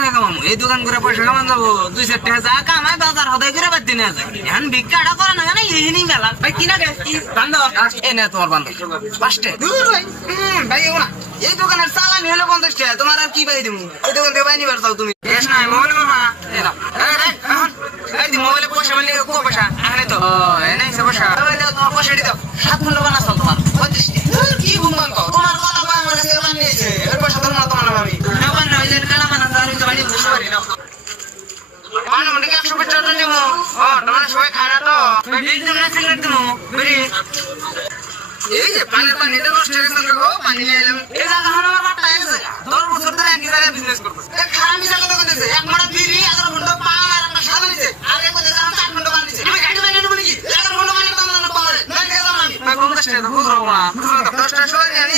থেকে কামাবো এই দোকান করে পয়সা কামান যাবো 2-4 টাকা যা কামাই বাজার হদাই করে বাদ দিনে যায় এখন ভিক্ষাটা করে না মানে এই মেলা ভাই কি না কি বান্ধব এই না তোমার বান্ধব পাঁচটে দূর ভাই ভাই এগো না এই দোকানের চালানি হলো 50 টাকা তোমার আর কি পাই দিমু এই দোকান থেকে বাইনি বাড়াও তুমি এস না মোবাইল মামা এই না এই দি মোবাইলে পয়সা মানে কো পয়সা আরে তো এই নাই সে পয়সা মোবাইলে তোমার পয়সা দি দাও 7 ঘন্টা বানা চল তোমার 35 টাকা কি ঘুমান তো তোমার কথা কয় আমার কাছে বানিয়েছে এর পয়সা তোমার তোমার আমি না বানা ওই যে কালা বানা আমি তো বাড়ি বসে পারি না বানা মানে 100 টাকা দেবো ও তোমার সবাই খায় না তো বিল দেব না সিগারেট দেবো বেরি এই যে পানি তো নষ্ট হয়ে গেছে গো পানি নিয়ে এলাম এই জায়গা হলো আমার বাটা আছে 10 বছর ধরে একই জায়গায় বিজনেস করতেছে এই খারাপই জায়গা তো করতেছে এক মোড়া বিড়ি 11 ঘন্টা পাওয়ার একটা সাদা নিছে আর এক কোথায় যাম 4 ঘন্টা বানিয়েছে তুমি গাড়ি বানিয়ে নেব নাকি 11 ঘন্টা বানিয়ে দাম না পাওয়ার না কে দাম আমি 50 টাকা খুব রকম না 10 টাকা সরে জানি